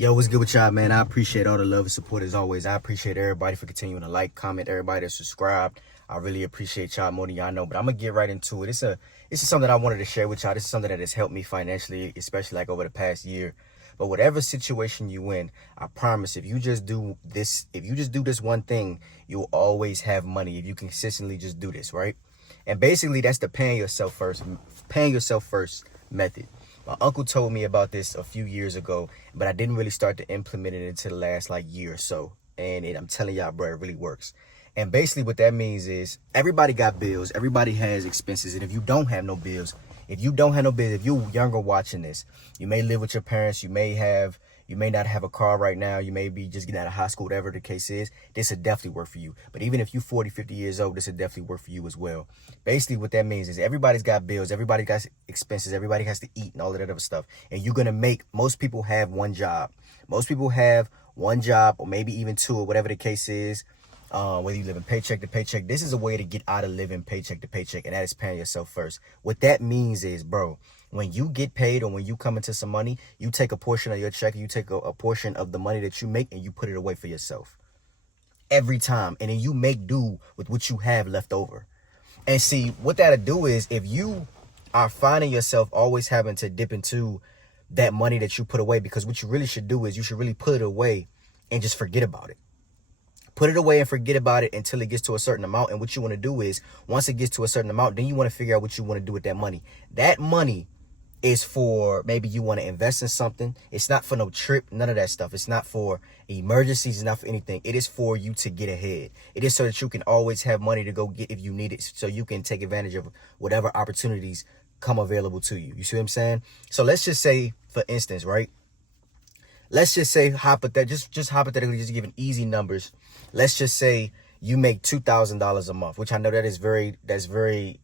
Yo, what's good with y'all, man? I appreciate all the love and support as always. I appreciate everybody for continuing to like, comment, everybody that's subscribed. I really appreciate y'all more than y'all know. But I'm gonna get right into it. This is something I wanted to share with y'all. This is something that has helped me financially, especially like over the past year. But whatever situation you in, I promise if you just do this one thing, you'll always have money if you consistently just do this, right? And basically that's the paying yourself first method. My uncle told me about this a few years ago, but I didn't really start to implement it until the last year or so. And I'm telling y'all, bro, it really works. And basically what that means is everybody got bills. Everybody has expenses. And if you don't have no bills, if you're younger watching this, you may live with your parents. You may not have a car right now. You may be just getting out of high school, whatever the case is. This would definitely work for you. But even if you're 40, 50 years old, this would definitely work for you as well. Basically, what that means is everybody's got bills. Everybody got expenses. Everybody has to eat and all of that other stuff. And most people have one job. Most people have one job or maybe even two or whatever the case is. Whether you live in paycheck to paycheck, this is a way to get out of living paycheck to paycheck, and that is paying yourself first. What that means is, bro, when you get paid or when you come into some money, you take a portion of your check, you take a portion of the money that you make and you put it away for yourself every time. And then you make do with what you have left over. And see, what that'll do is if you are finding yourself always having to dip into that money that you put away, because what you really should do is you should really put it away and just forget about it. Put it away and forget about it until it gets to a certain amount. And what you want to do is once it gets to a certain amount, then you want to figure out what you want to do with that money. That money is for maybe you want to invest in something. It's not for no trip, none of that stuff. It's not for emergencies. It's not for anything. It is for you to get ahead. It is so that you can always have money to go get if you need it, so you can take advantage of whatever opportunities come available to you. You see what I'm saying? So let's just say, for instance, right? Let's just say just hypothetically, just giving easy numbers. Let's just say you make $2,000 a month, which I know that's very,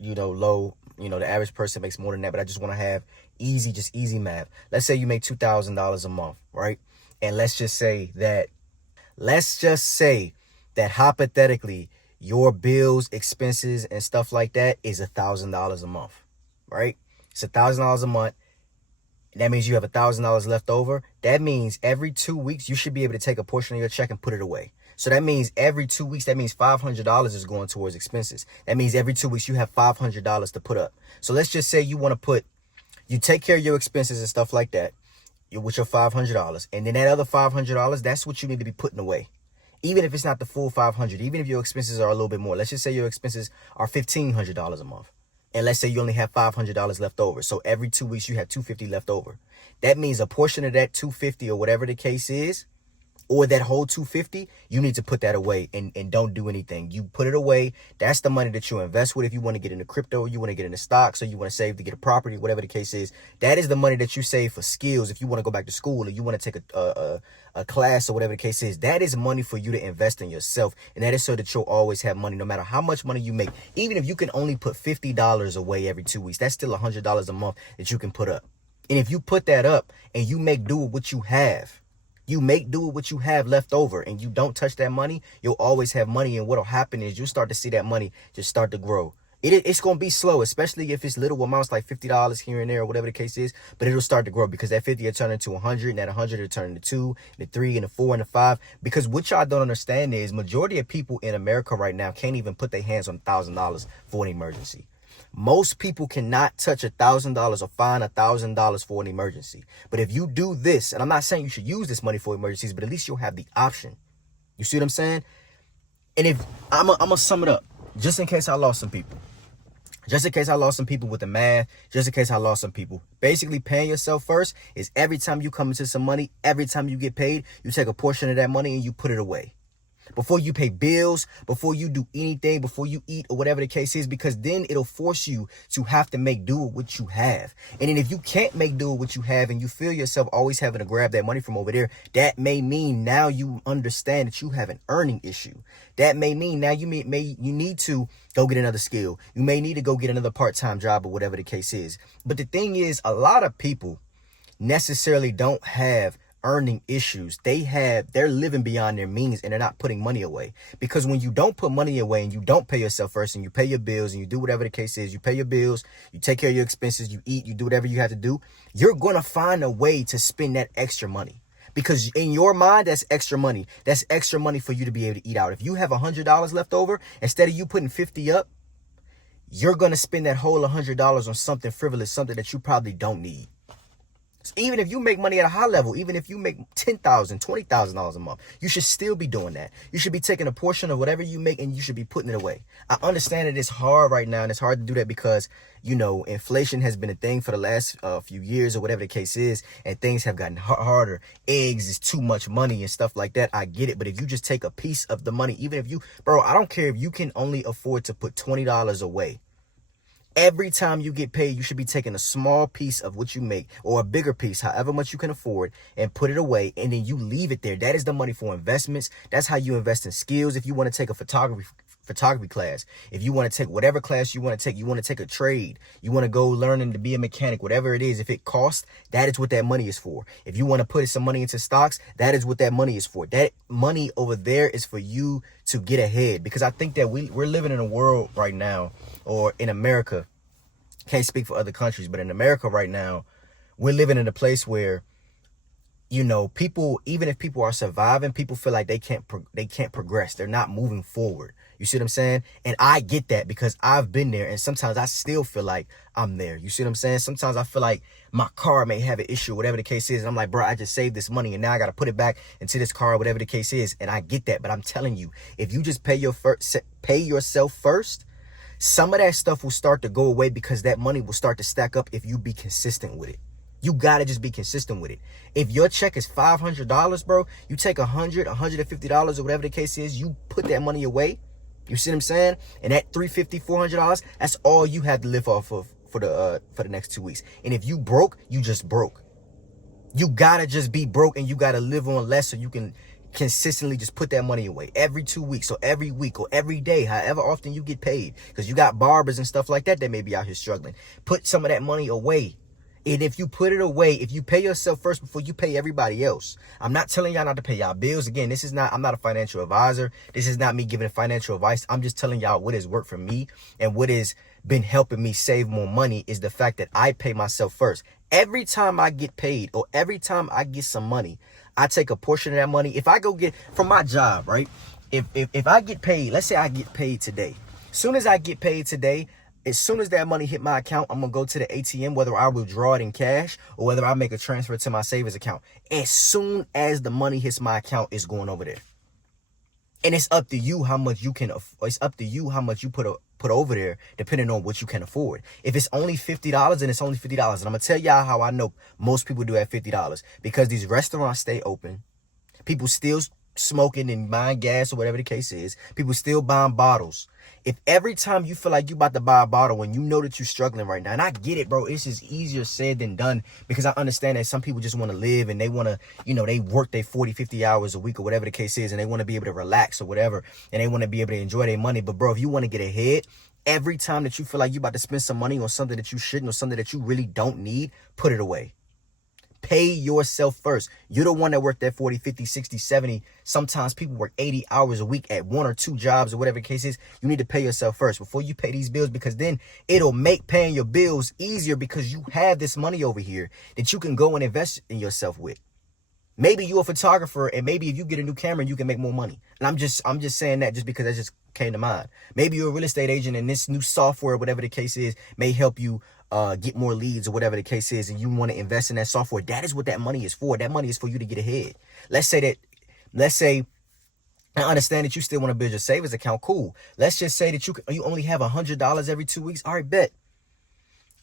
low. The average person makes more than that, but I just want to have easy math. Let's say you make $2,000 a month, right? And let's just say that hypothetically your bills, expenses, and stuff like that is $1,000 a month, right? It's $1,000 a month. That means you have $1,000 left over. That means every 2 weeks, you should be able to take a portion of your check and put it away. So that means every 2 weeks, that means $500 is going towards expenses. That means every 2 weeks, you have $500 to put up. So let's just say you take care of your expenses and stuff like that with your $500. And then that other $500, that's what you need to be putting away. Even if it's not the full $500, even if your expenses are a little bit more. Let's just say your expenses are $1,500 a month. And let's say you only have $500 left over. So every 2 weeks, you have $250 left over. That means a portion of that $250 or whatever the case is, or that whole $250, you need to put that away and don't do anything. You put it away. That's the money that you invest with. If you want to get into crypto, you want to get into stocks, or you want to save to get a property, whatever the case is, that is the money that you save for skills. If you want to go back to school or you want to take a class or whatever the case is, that is money for you to invest in yourself. And that is so that you'll always have money no matter how much money you make. Even if you can only put $50 away every 2 weeks, that's still $100 a month that you can put up. And if you put that up and you make do with what you have, left over, and you don't touch that money, you'll always have money. And what'll happen is you'll start to see that money just start to grow. It's going to be slow, especially if it's little amounts like $50 here and there or whatever the case is, but it'll start to grow because that 50 will turn into 100, and that 100 will turn into 2, and 3, and 4, and 5. Because what y'all don't understand is majority of people in America right now can't even put their hands on $1,000 for an emergency. Most people cannot touch $1,000 or find $1,000 for an emergency. But if you do this, and I'm not saying you should use this money for emergencies, but at least you'll have the option. You see what I'm saying? And if I'm gonna sum it up, just in case I lost some people. Just in case I lost some people with the math, just in case I lost some people. Basically, paying yourself first is every time you come into some money, every time you get paid, you take a portion of that money and you put it away. Before you pay bills, before you do anything, before you eat or whatever the case is, because then it'll force you to have to make do with what you have. And then if you can't make do with what you have and you feel yourself always having to grab that money from over there, that may mean now you understand that you have an earning issue. That may mean now you need to go get another skill. You may need to go get another part-time job or whatever the case is. But the thing is, a lot of people necessarily don't have earning issues. They're living beyond their means and they're not putting money away. Because when you don't put money away and you don't pay yourself first and you pay your bills and you do whatever the case is, you pay your bills, you take care of your expenses, you eat, you do whatever you have to do, you're going to find a way to spend that extra money. Because in your mind, that's extra money. That's extra money for you to be able to eat out. If you have $100 left over, instead of you putting 50 up, you're going to spend that whole $100 on something frivolous, something that you probably don't need. So even if you make money at a high level, even if you make $10,000, $20,000 a month, you should still be doing that. You should be taking a portion of whatever you make and you should be putting it away. I understand that it's hard right now, and it's hard to do that because, you know, inflation has been a thing for the last few years or whatever the case is, and things have gotten harder. Eggs is too much money and stuff like that. I get it. But if you just take a piece of the money, even if you, bro, I don't care if you can only afford to put $20 away. Every time you get paid, you should be taking a small piece of what you make, or a bigger piece, however much you can afford, and put it away, and then you leave it there. That is the money for investments. That's how you invest in skills. If you want to take a photography class, if you want to take whatever class you want to take a trade, you want to go learning to be a mechanic, whatever it is, if it costs, that is what that money is for. If you want to put some money into stocks, that is what that money is for. That money over there is for you to get ahead, because I think that we're living in a world right now, or in America, can't speak for other countries, but in America right now, we're living in a place where, you know, people, even if people are surviving, people feel like they can't progress. They're not moving forward. You see what I'm saying? And I get that because I've been there, and sometimes I still feel like I'm there. You see what I'm saying? Sometimes I feel like my car may have an issue, whatever the case is. And I'm like, bro, I just saved this money and now I got to put it back into this car, whatever the case is. And I get that. But I'm telling you, if you just pay yourself first, some of that stuff will start to go away, because that money will start to stack up if you be consistent with it. You got to just be consistent with it. If your check is $500, bro, you take $100, $150 or whatever the case is, you put that money away. You see what I'm saying? And that $350, $400, that's all you have to live off of for the next 2 weeks. And if you broke, you just broke. You got to just be broke, and you got to live on less so you can consistently just put that money away every 2 weeks or every week or every day, however often you get paid, because you got barbers and stuff like that may be out here struggling. Put some of that money away. And if you put it away, if you pay yourself first before you pay everybody else, I'm not telling y'all not to pay y'all bills. Again, I'm not a financial advisor. This is not me giving financial advice. I'm just telling y'all what has worked for me, and what has been helping me save more money is the fact that I pay myself first. Every time I get paid, or every time I get some money, I take a portion of that money. If I go get from my job, right? If I get paid, let's say I get paid today. Soon as I get paid today, as soon as that money hit my account, I'm going to go to the ATM, whether I withdraw it in cash or whether I make a transfer to my savings account. As soon as the money hits my account, it's going over there. And it's up to you how much you can, it's up to you how much you put over there, depending on what you can afford. If it's only $50, then it's only $50. And I'm going to tell y'all how I know most people do at $50. Because these restaurants stay open. People still smoking and buying gas or whatever the case is. People still buying bottles. If every time you feel like you about to buy a bottle when you know that you're struggling right now, and I get it, bro, it's just easier said than done, because I understand that some people just want to live, and they want to, you know, they work their 40, 50 hours a week or whatever the case is, and they want to be able to relax or whatever, and they want to be able to enjoy their money. But bro, if you want to get ahead, every time that you feel like you about to spend some money on something that you shouldn't, or something that you really don't need, put it away. Pay yourself first. You're the one that worked at 40, 50, 60, 70. Sometimes people work 80 hours a week at 1 or 2 jobs or whatever the case is. You need to pay yourself first before you pay these bills, because then it'll make paying your bills easier, because you have this money over here that you can go and invest in yourself with. Maybe you're a photographer, and maybe if you get a new camera, you can make more money. And I'm just saying that just because that just came to mind. Maybe you're a real estate agent, and this new software, whatever the case is, may help you get more leads or whatever the case is, and you want to invest in that software. That is what that money is for. That money is for you to get ahead. Let's say I understand that you still want to build your savings account. Cool. Let's just say that you only have $100 every 2 weeks. All right, bet.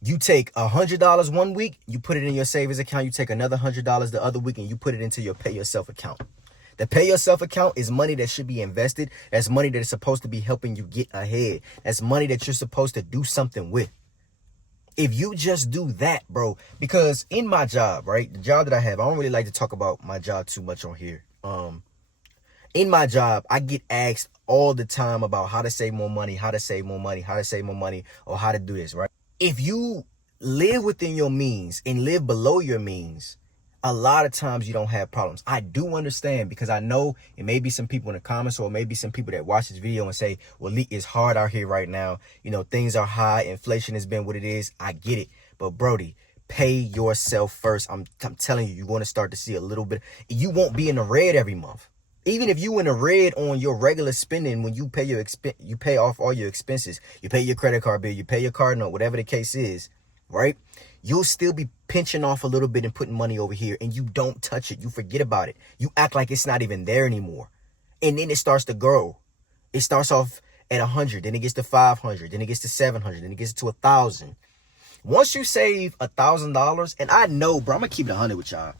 You take $100 one week, you put it in your savings account. You take another $100 the other week, and you put it into your pay yourself account. The pay yourself account is money that should be invested. That's money that is supposed to be helping you get ahead. That's money that you're supposed to do something with. If you just do that, bro, because in my job, right, the job that I have, I don't really like to talk about my job too much on here. In my job, I get asked all the time about how to save more money, how to save more money, how to save more money, or how to do this, right? If you live within your means and live below your means, a lot of times you don't have problems. I do understand, because I know it may be some people in the comments, or maybe some people that watch this video and say, well, Lee, it's hard out here right now. You know, things are high. Inflation has been what it is. I get it. But Brody, Pay yourself first. I'm telling you, you're going to start to see a little bit. You won't be in the red every month. Even if you in the red on your regular spending, when you pay you pay off all your expenses, you pay your credit card bill, you pay your car note, whatever the case is, right? You'll still be pinching off a little bit and putting money over here, and you don't touch it. You forget about it. You act like it's not even there anymore. And then it starts to grow. It starts off at 100, then it gets to 500, then it gets to 700, then it gets to 1,000. Once you save $1,000, and I know, bro, I'm gonna keep it 100 with y'all.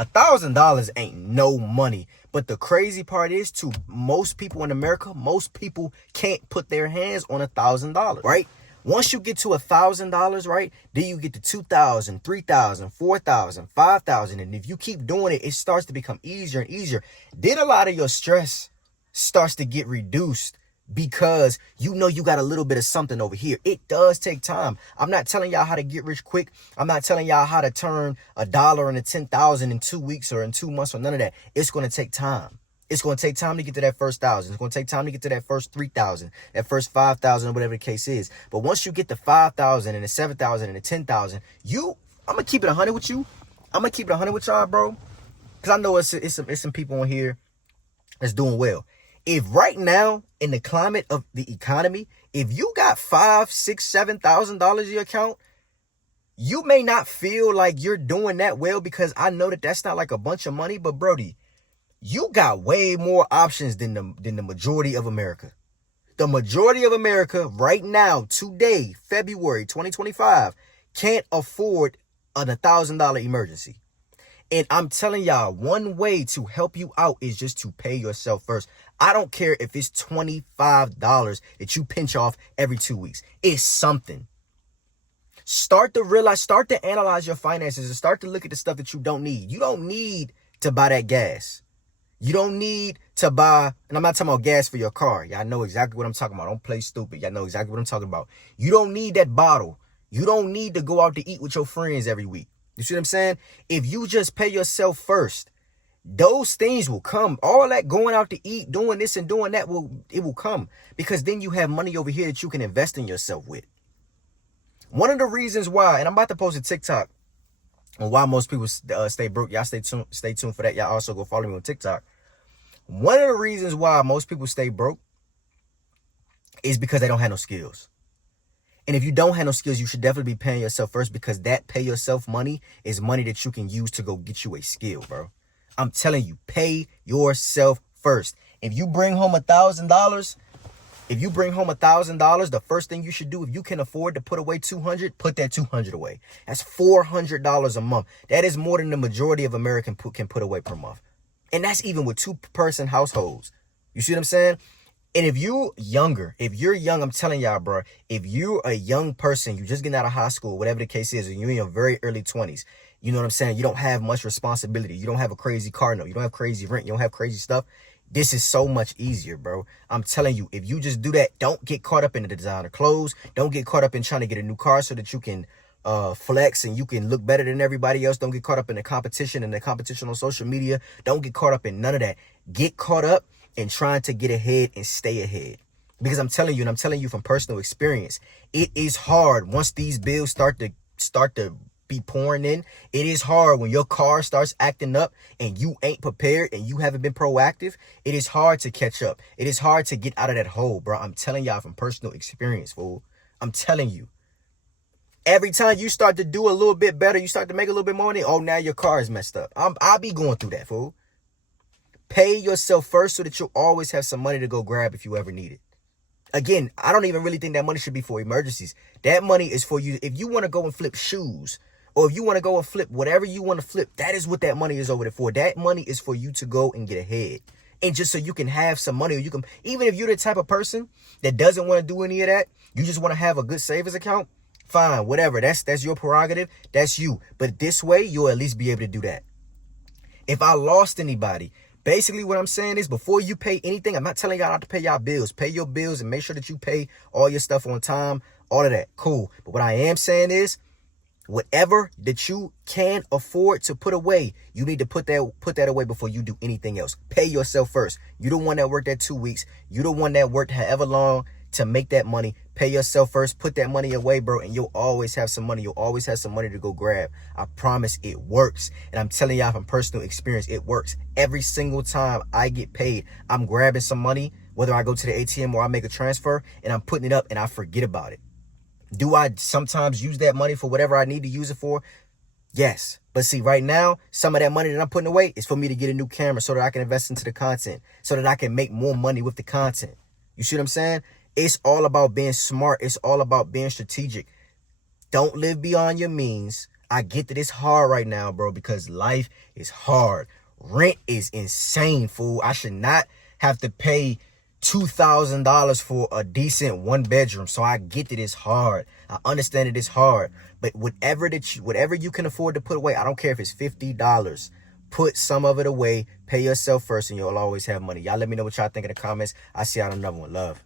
$1,000 ain't no money. But the crazy part is, to most people in America, most people can't put their hands on $1,000, right? Once you get to $1,000, right, then you get to 2,000, 3,000, 4,000, 5,000. And if you keep doing it, it starts to become easier and easier. Then a lot of your stress starts to get reduced, because you know you got a little bit of something over here. It does take time. I'm not telling y'all how to get rich quick. I'm not telling y'all how to turn $1 into 10,000 in 2 weeks or in 2 months or none of that. It's going to take time. It's going to take time to get to that first 1,000. It's going to take time to get to that first 3,000, that first 5,000, or whatever the case is. But once you get to 5,000 and the 7,000 and the 10,000, I'm going to keep it 100 with you. I'm going to keep it 100 with y'all, bro. Because I know it's some people on here that's doing well. If right now, in the climate of the economy, if you got $5,000, $6,000, $7,000 in your account, you may not feel like you're doing that well, because I know that that's not like a bunch of money. But Brody, you got way more options than the majority of America. The majority of America right now, today, February 2025, can't afford an $1,000 emergency. And I'm telling y'all, one way to help you out is just to pay yourself first. I don't care if it's $25 that you pinch off every 2 weeks. It's something. Start to analyze your finances and start to look at the stuff that you don't need. You don't need to buy that gas. You don't need to buy, and I'm not talking about gas for your car. Y'all know exactly what I'm talking about. Don't play stupid. Y'all know exactly what I'm talking about. You don't need that bottle. You don't need to go out to eat with your friends every week. You see what I'm saying? If you just pay yourself first, those things will come. All that going out to eat, doing this and doing that, it will come. Because then you have money over here that you can invest in yourself with. One of the reasons why, and I'm about to post a TikTok on why most people stay broke. Y'all stay tuned for that. Y'all also go follow me on TikTok. One of the reasons why most people stay broke is because they don't have no skills. And if you don't have no skills, you should definitely be paying yourself first, because that pay yourself money is money that you can use to go get you a skill, bro. I'm telling you, pay yourself first. If you bring home $1,000, the first thing you should do, if you can afford to put away $200, put that $200 away. That's $400 a month. That is more than the majority of Americans can put away per month. And that's even with 2-person households. You see what I'm saying? And if you're young, I'm telling y'all, bro, if you're a young person, you just getting out of high school, whatever the case is, and you're in your very early 20s, you know what I'm saying? You don't have much responsibility. You don't have a crazy car note. You don't have crazy rent. You don't have crazy stuff. This is so much easier, bro. I'm telling you, if you just do that, don't get caught up in the designer clothes. Don't get caught up in trying to get a new car so that you can flex and you can look better than everybody else. Don't get caught up in the competition on social media. Don't get caught up in none of that. Get caught up in trying to get ahead and stay ahead. Because I'm telling you from personal experience, it is hard once these bills start to be pouring in. It is hard when your car starts acting up and you ain't prepared and you haven't been proactive. It is hard to catch up. It is hard to get out of that hole, bro. I'm telling y'all from personal experience, fool. I'm telling you. Every time you start to do a little bit better, you start to make a little bit more money, oh, now your car is messed up. I'll be going through that, fool. Pay yourself first so that you'll always have some money to go grab if you ever need it. Again, I don't even really think that money should be for emergencies. That money is for you. If you want to go and flip shoes, or if you want to go and flip whatever you want to flip, that is what that money is over there for. That money is for you to go and get ahead. And just so you can have some money, or you can, even if you're the type of person that doesn't want to do any of that, you just want to have a good savings account, fine, whatever. That's your prerogative. That's you. But this way, you'll at least be able to do that. If I lost anybody, basically what I'm saying is, before you pay anything, I'm not telling y'all not to pay y'all bills. Pay your bills and make sure that you pay all your stuff on time, all of that. Cool. But what I am saying is, whatever that you can afford to put away, you need to put that away before you do anything else. Pay yourself first. You don't want that work that 2 weeks. You don't want that work however long to make that money. Pay yourself first. Put that money away, bro, and you'll always have some money. You'll always have some money to go grab. I promise it works. And I'm telling y'all from personal experience, it works. Every single time I get paid, I'm grabbing some money, whether I go to the ATM or I make a transfer, and I'm putting it up and I forget about it. Do I sometimes use that money for whatever I need to use it for? Yes. But see, right now, some of that money that I'm putting away is for me to get a new camera so that I can invest into the content, so that I can make more money with the content. You see what I'm saying? It's all about being smart. It's all about being strategic. Don't live beyond your means. I get that it's hard right now, bro, because life is hard. Rent is insane, fool. I should not have to pay $2,000 for a decent one bedroom. So I get that it's hard. I understand that it's hard. But whatever you can afford to put away, I don't care if it's $50. Put some of it away. Pay yourself first, and you'll always have money. Y'all let me know what y'all think in the comments. I'll see y'all on another one. Love.